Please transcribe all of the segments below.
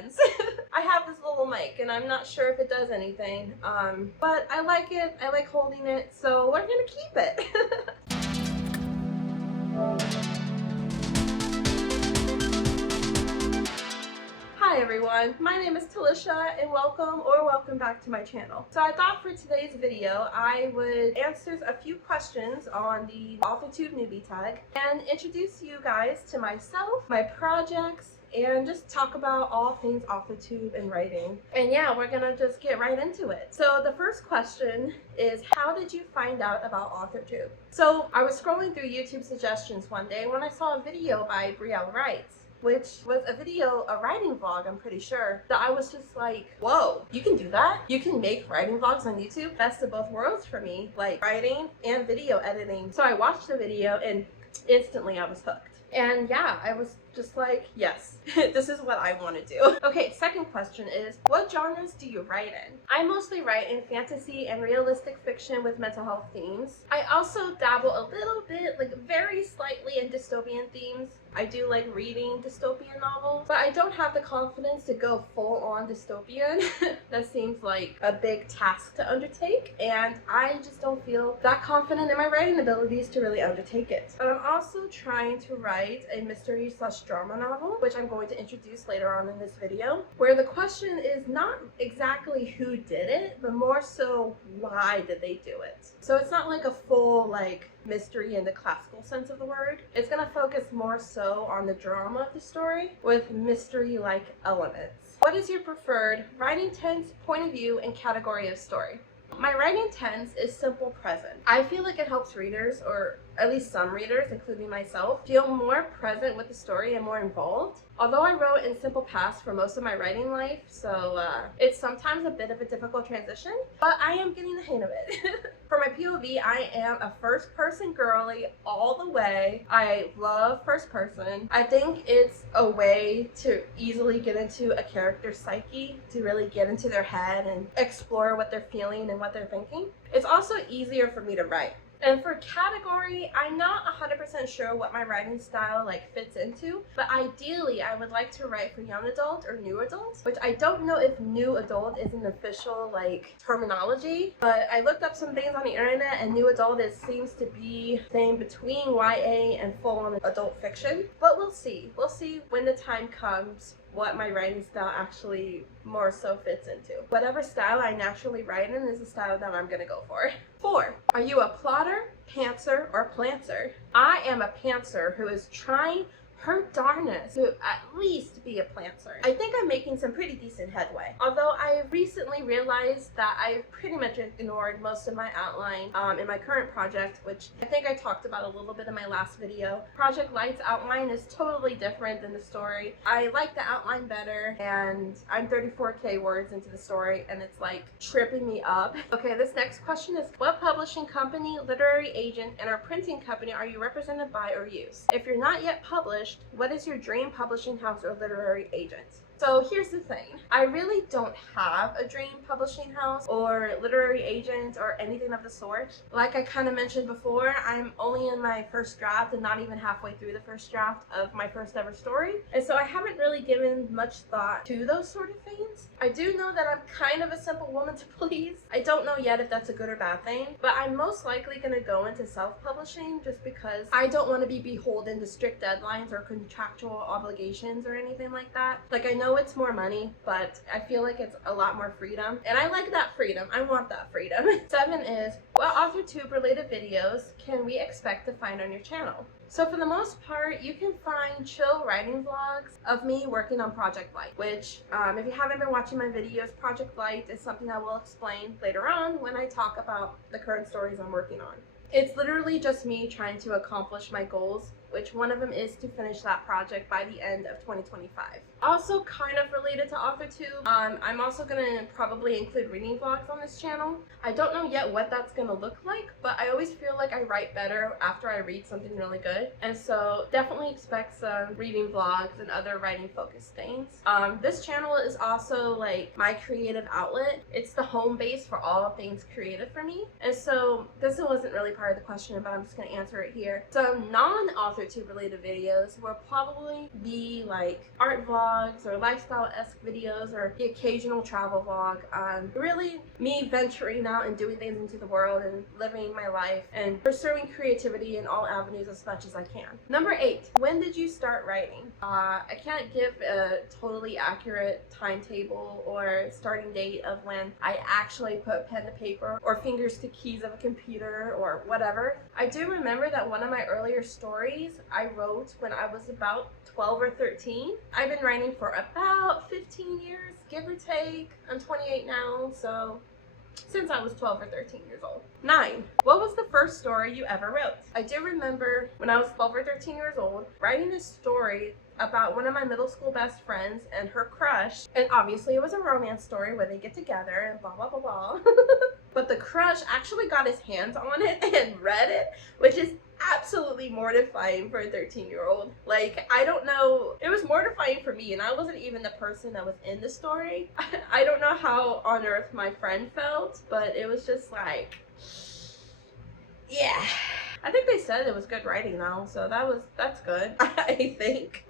friends. I have this little mic and I'm not sure if it does anything, but I like it. I like holding it, so we're gonna keep it. Hi everyone, my name is Talisha and welcome back to my channel. So I thought for today's video I would answer a few questions on the Authortube Newbie Tag and introduce you guys to myself, my projects, and just talk about all things Authortube and writing. And yeah, we're gonna just get right into it. So the first question is, how did you find out about Authortube? So I was scrolling through YouTube suggestions one day when I saw a video by Brielle Writes, which was a writing vlog, I'm pretty sure, that I was just like, whoa, you can do that? You can make writing vlogs on YouTube? Best of both worlds for me, like writing and video editing. So I watched the video and instantly I was hooked. And yeah, I was just like, yes, this is what I want to do. Okay, second question is, what genres do you write in? I mostly write in fantasy and realistic fiction with mental health themes. I also dabble a little bit, like very slightly, in dystopian themes. I do like reading dystopian novels, but I don't have the confidence to go full on dystopian. That seems like a big task to undertake, and I just don't feel that confident in my writing abilities to really undertake it. But I'm also trying to write a mystery/drama novel, which I'm going to introduce later on in this video, where the question is not exactly who did it, but more so why did they do it. So it's not like a full like mystery in the classical sense of the word. It's gonna focus more so on the drama of the story with mystery-like elements. What is your preferred writing tense, point of view, and category of story? My writing tense is simple present. I feel like it helps readers, or at least some readers, including myself, feel more present with the story and more involved. Although I wrote in simple past for most of my writing life, so it's sometimes a bit of a difficult transition, but I am getting the hang of it. For my POV, I am a first person girly all the way. I love first person. I think it's a way to easily get into a character's psyche, to really get into their head and explore what they're feeling and what they're thinking. It's also easier for me to write. And for category, I'm not 100% sure what my writing style like fits into, but ideally I would like to write for young adult or new adult, which I don't know if new adult is an official like terminology, but I looked up some things on the internet and new adult seems to be saying between YA and full-on adult fiction, but we'll see. We'll see when the time comes what my writing style actually more so fits into. Whatever style I naturally write in is the style that I'm gonna go for. 4. Are you a plotter, pantser, or plantser? I am a pantser who is trying her darnest to at least be a plantser. I think I'm making some pretty decent headway. Although I recently realized that I've pretty much ignored most of my outline in my current project, which I think I talked about a little bit in my last video. Project Light's outline is totally different than the story. I like the outline better, and I'm 34K words into the story and it's like tripping me up. Okay, this next question is, what publishing company, literary agent, and or printing company are you represented by or use? If you're not yet published, what is your dream publishing house or literary agent? So here's the thing, I really don't have a dream publishing house or literary agent or anything of the sort. Like I kind of mentioned before, I'm only in my first draft and not even halfway through the first draft of my first ever story. And so I haven't really given much thought to those sort of things. I do know that I'm kind of a simple woman to please. I don't know yet if that's a good or bad thing, but I'm most likely going to go into self-publishing just because I don't want to be beholden to strict deadlines or contractual obligations or anything like that. Like, I know it's more money, but I feel like it's a lot more freedom, and I like that freedom. I want that freedom. 7 is, what Authortube related videos can we expect to find on your channel? So for the most part, you can find chill writing vlogs of me working on Project Light, which if you haven't been watching my videos, Project Light is something I will explain later on when I talk about the current stories I'm working on. It's literally just me trying to accomplish my goals, which one of them is to finish that project by the end of 2025. Also kind of related to Authortube, I'm also going to probably include reading vlogs on this channel. I don't know yet what that's going to look like, but I always feel like I write better after I read something really good. And so definitely expect some reading vlogs and other writing focused things. This channel is also like my creative outlet. It's the home base for all things creative for me. And so this wasn't really part of the question, but I'm just going to answer it here. So non-Authortube Authortube related videos will probably be like art vlogs or lifestyle-esque videos or the occasional travel vlog. Really me venturing out and doing things into the world and living my life and pursuing creativity in all avenues as much as I can. Number 8, when did you start writing? I can't give a totally accurate timetable or starting date of when I actually put pen to paper or fingers to keys of a computer or whatever. I do remember that one of my earlier stories I wrote when I was about 12 or 13. I've been writing for about 15 years, give or take. I'm 28 now, so since I was 12 or 13 years old. 9, what was the first story you ever wrote? I do remember when I was 12 or 13 years old writing this story about one of my middle school best friends and her crush, and obviously it was a romance story where they get together and blah blah blah blah. But the crush actually got his hands on it and read it, which is absolutely mortifying for a 13-year-old. Like, I don't know, it was mortifying for me, and I wasn't even the person that was in the story. I don't know how on earth my friend felt, but it was just like, yeah. I think they said it was good writing though, so that's good, I think.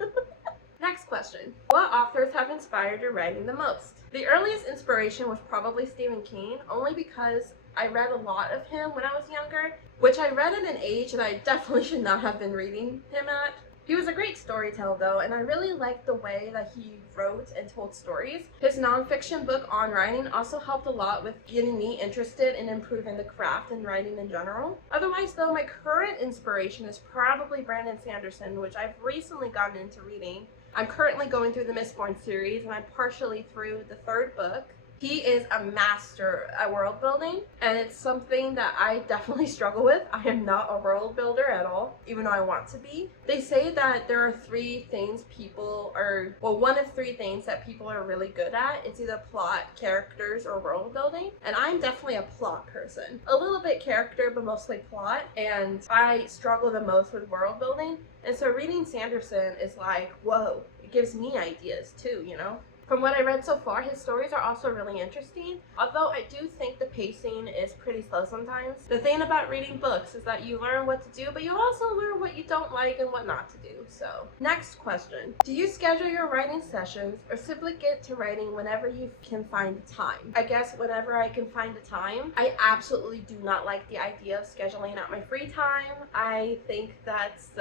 Next question. What authors have inspired your writing the most? The earliest inspiration was probably Stephen King, only because I read a lot of him when I was younger, which I read at an age that I definitely should not have been reading him at. He was a great storyteller though, and I really liked the way that he wrote and told stories. His nonfiction book on writing also helped a lot with getting me interested in improving the craft and writing in general. Otherwise though, my current inspiration is probably Brandon Sanderson, which I've recently gotten into reading. I'm currently going through the Mistborn series, and I'm partially through the 3rd book. He is a master at world building, and it's something that I definitely struggle with. I am not a world builder at all, even though I want to be. They say that there are 3 things people are, well, one of 3 things that people are really good at. It's either plot, characters, or world building, and I'm definitely a plot person. A little bit character, but mostly plot, and I struggle the most with world building. And so reading Sanderson is like, whoa, it gives me ideas too, you know? From what I read so far, his stories are also really interesting, although I do think the pacing is pretty slow sometimes. The thing about reading books is that you learn what to do, but you also learn what you don't like and what not to do. So, next question. Do you schedule your writing sessions or simply get to writing whenever you can find time? I guess whenever I can find the time. I absolutely do not like the idea of scheduling out my free time. I think that's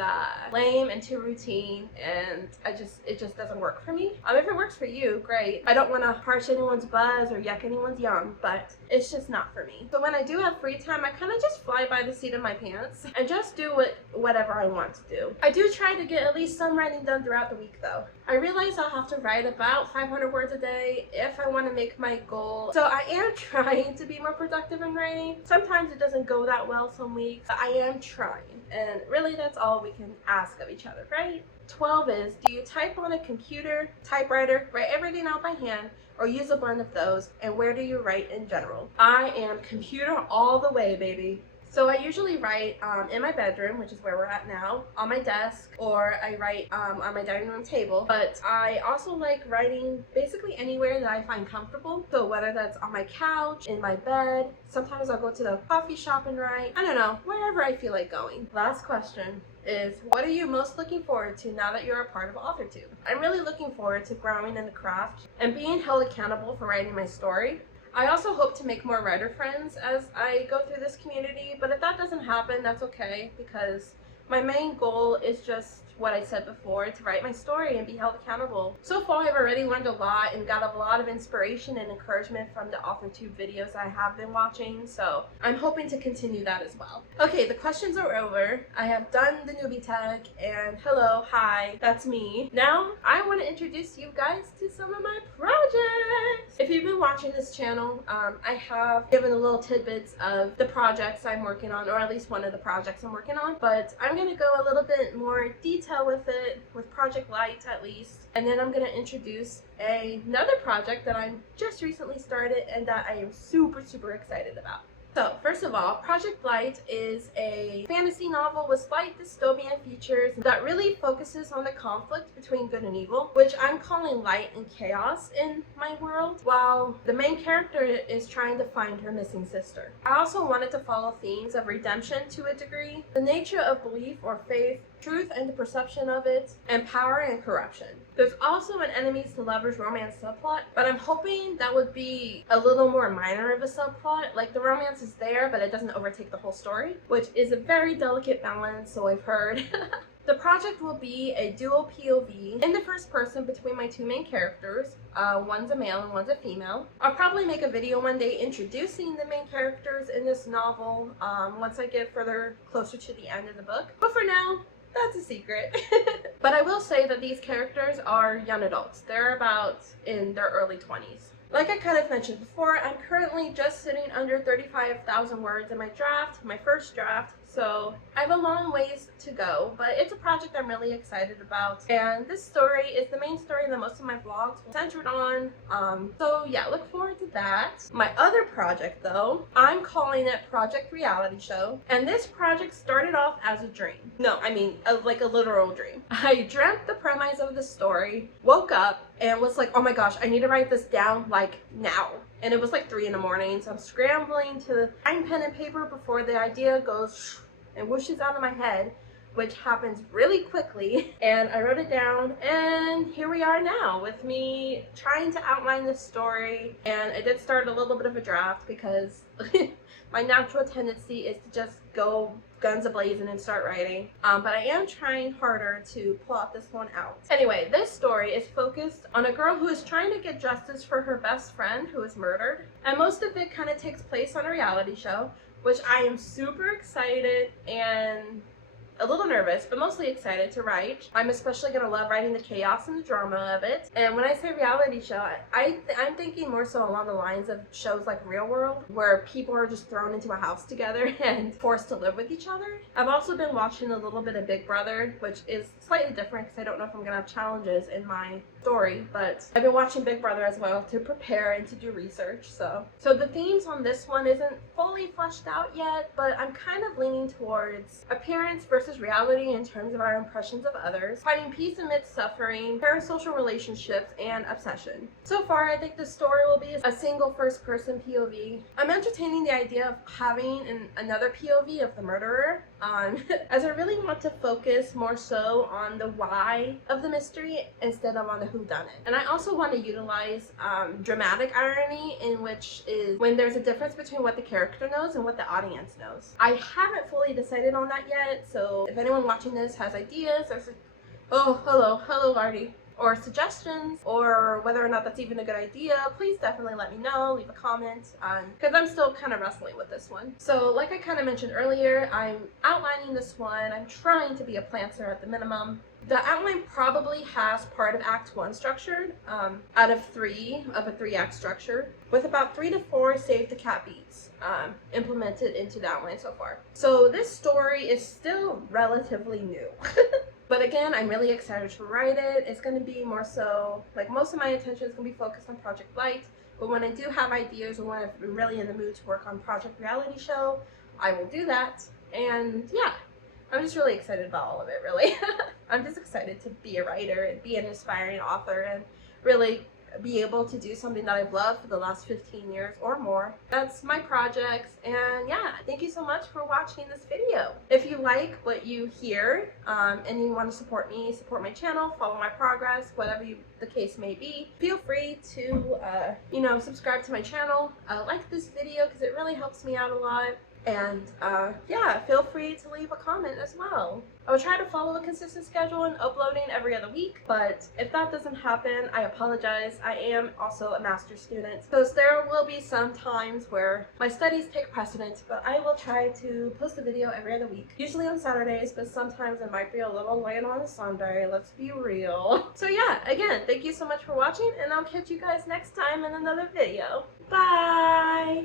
lame and too routine, and it just doesn't work for me. If it works for you, great. I don't want to harsh anyone's buzz or yuck anyone's yum, but it's just not for me. So when I do have free time, I kind of just fly by the seat of my pants and just do whatever I want to do. I do try to get at least some writing done throughout the week though. I realize I'll have to write about 500 words a day if I want to make my goal. So I am trying to be more productive in writing. Sometimes it doesn't go that well some weeks, but I am trying. And really that's all we can ask of each other, right? 12 is, do you type on a computer, typewriter, write everything out by hand, or use a blend of those, and where do you write in general? I am computer all the way, baby. So I usually write in my bedroom, which is where we're at now, on my desk, or I write on my dining room table. But I also like writing basically anywhere that I find comfortable. So whether that's on my couch, in my bed, sometimes I'll go to the coffee shop and write. I don't know, wherever I feel like going. Last question is, what are you most looking forward to now that you're a part of Authortube? I'm really looking forward to growing in the craft and being held accountable for writing my story. I also hope to make more writer friends as I go through this community, but if that doesn't happen, that's okay, because my main goal is just what I said before, to write my story and be held accountable. So far, I've already learned a lot and got a lot of inspiration and encouragement from the Authortube videos I have been watching, so I'm hoping to continue that as well. Okay, the questions are over. I have done the newbie tag, and hello, hi, that's me. Now, I want to introduce you guys to some of my projects. If you've been watching this channel, I have given a little tidbits of the projects I'm working on, or at least one of the projects I'm working on, but I'm going to go a little bit more detailed with it, with Project Light at least, and then I'm going to introduce another project that I just recently started and that I am super excited about. So, first of all, Project Light is a fantasy novel with slight dystopian features that really focuses on the conflict between good and evil, which I'm calling light and chaos in my world, while the main character is trying to find her missing sister. I also wanted to follow themes of redemption to a degree, the nature of belief or faith, truth and the perception of it, and power and corruption. There's also an enemies to lovers romance subplot, but I'm hoping that would be a little more minor of a subplot. Like, the romance is there, but it doesn't overtake the whole story, which is a very delicate balance, so I've heard. The project will be a dual POV in the first person between my two main characters. One's a male and one's a female. I'll probably make a video one day introducing the main characters in this novel once I get further closer to the end of the book. But for now, that's a secret. But I will say that these characters are young adults. They're about in their early 20s. Like I kind of mentioned before, I'm currently just sitting under 35,000 words in my draft, my first draft, so I have a long ways to go, but it's a project I'm really excited about. And this story is the main story that most of my vlogs will centered on, so yeah, look forward to that. My other project though, I'm calling it Project Reality Show, and this project started off as a dream. No, I mean, like a literal dream. I dreamt the premise of the story, woke up, and was like, oh my gosh, I need to write this down like now. And it was like 3 in the morning, so I'm scrambling to find pen and paper before the idea goes and whooshes out of my head, which happens really quickly. And I wrote it down, and here we are now with me trying to outline this story. And I did start a little bit of a draft because my natural tendency is to just go guns a-blazing and start writing, but I am trying harder to plot this one out. Anyway, this story is focused on a girl who is trying to get justice for her best friend who was murdered, and most of it kind of takes place on a reality show, which I am super excited and a little nervous, but mostly excited to write. I'm especially gonna love writing the chaos and the drama of it. And when I say reality show, I'm thinking more so along the lines of shows like Real World, where people are just thrown into a house together and forced to live with each other. I've also been watching a little bit of Big Brother, which is slightly different because I don't know if I'm gonna have challenges in my story, but I've been watching Big Brother as well to prepare and to do research. So the themes on this one isn't fully fleshed out yet, but I'm kind of leaning towards appearance versus reality in terms of our impressions of others, finding peace amidst suffering, parasocial relationships, and obsession. So far, I think the story will be a single first-person POV. I'm entertaining the idea of having another POV of the murderer, as I really want to focus more so on the why of the mystery instead of on the whodunit. And I also want to utilize dramatic irony, in which is when there's a difference between what the character knows and what the audience knows. I haven't fully decided on that yet, so if anyone watching this has ideas, hello Artie, or suggestions, or whether or not that's even a good idea, please definitely let me know, leave a comment, because I'm still kind of wrestling with this one. So like I kind of mentioned earlier, I'm outlining this one. I'm trying to be a planter at the minimum. The outline probably has part of Act 1 structured, out of a 3-act structure, with about 3 to 4 save the cat beats implemented into the outline so far. So this story is still relatively new. But again, I'm really excited to write it. It's going to be more so, like, most of my attention is going to be focused on Project Light, but when I do have ideas or when I'm really in the mood to work on Project Reality Show, I will do that. And yeah, I'm just really excited about all of it, really. I'm just excited to be a writer and be an aspiring author and really be able to do something that I've loved for the last 15 years or more. That's my projects, and yeah, thank you so much for watching this video. If you like what you hear and you want to support me, support my channel, follow my progress, whatever the case may be, feel free to subscribe to my channel, like this video because it really helps me out a lot. And yeah, feel free to leave a comment as well. I will try to follow a consistent schedule and uploading every other week, but if that doesn't happen, I apologize. I am also a master's student, so there will be some times where my studies take precedence, but I will try to post a video every other week, usually on Saturdays, but sometimes it might be a little late on a Sunday, let's be real. So yeah, again, thank you so much for watching, and I'll catch you guys next time in another video. Bye!